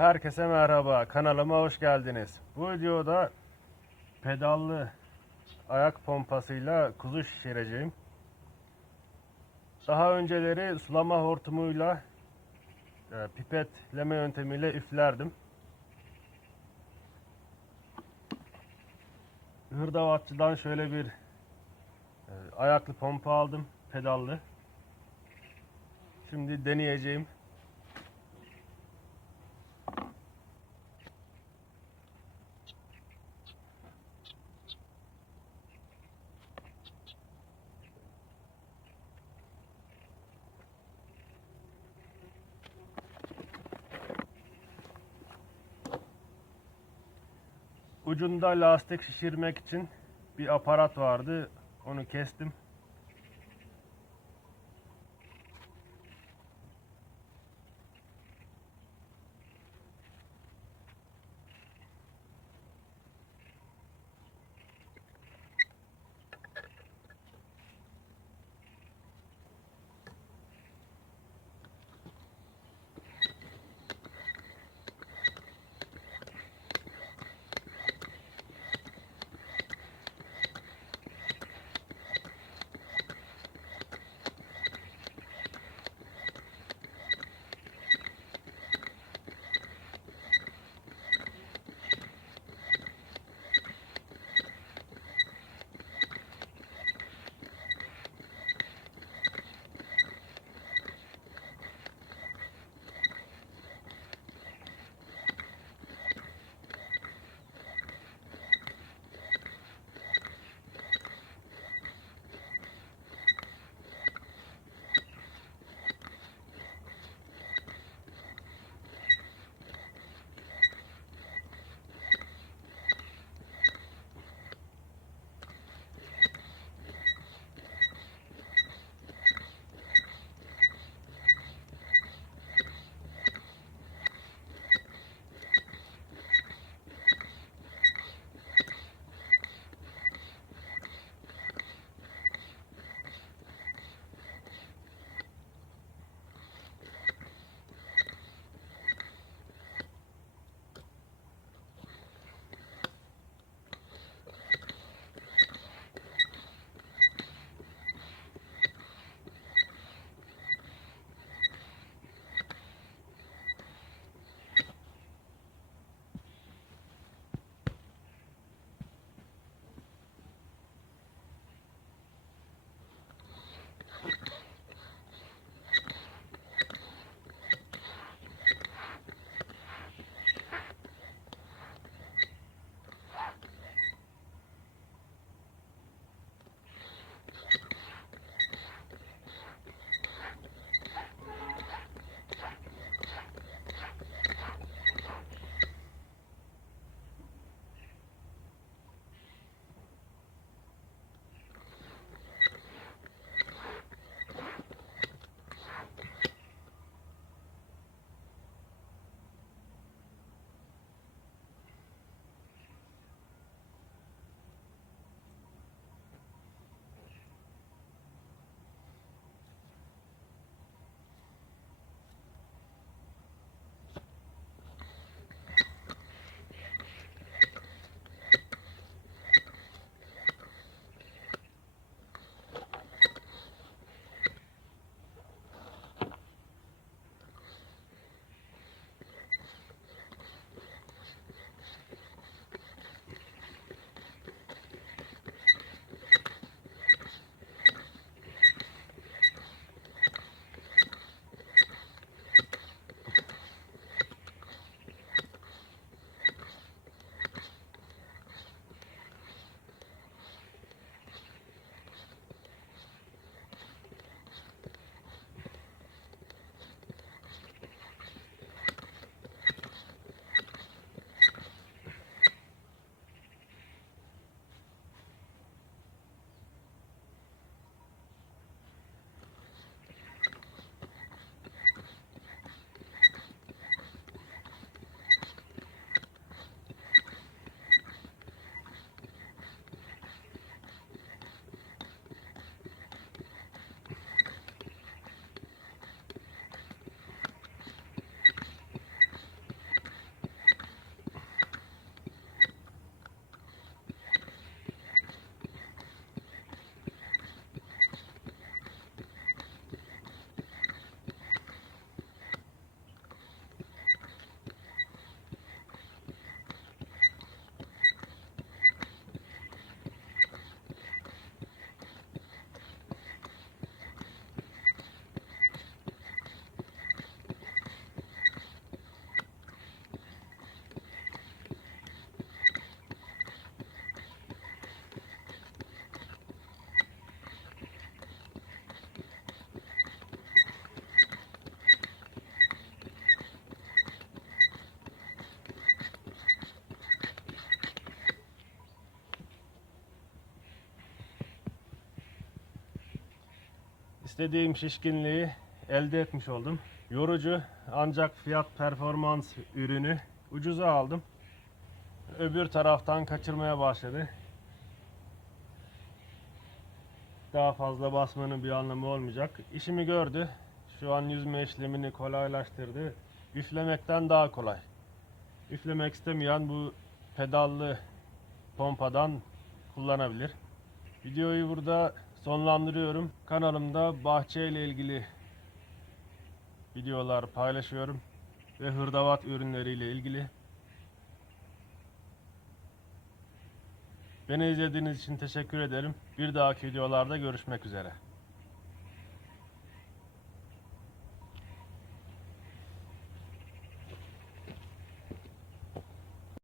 Herkese merhaba, kanalıma hoş geldiniz. Bu videoda pedallı ayak pompasıyla kuzu şişireceğim. Daha önceleri sulama hortumuyla e, pipetleme yöntemiyle üflerdim. Hırdavatçıdan şöyle bir e, ayaklı pompa aldım, pedallı. Şimdi deneyeceğim. Ucunda lastik şişirmek için bir aparat vardı. Onu kestim. İstediğim şişkinliği elde etmiş oldum. Yorucu ancak fiyat performans ürünü ucuza aldım. Öbür taraftan kaçırmaya başladı. Daha fazla basmanın bir anlamı olmayacak. İşimi gördü. Şu an yüzme işlemini kolaylaştırdı. Üflemekten daha kolay. Üflemek istemeyen bu pedallı pompadan kullanabilir. Videoyu burada sonlandırıyorum. Kanalımda bahçe ile ilgili videolar paylaşıyorum ve hırdavat ürünleriyle ilgili. Beni izlediğiniz için teşekkür ederim. Bir dahaki videolarda görüşmek üzere.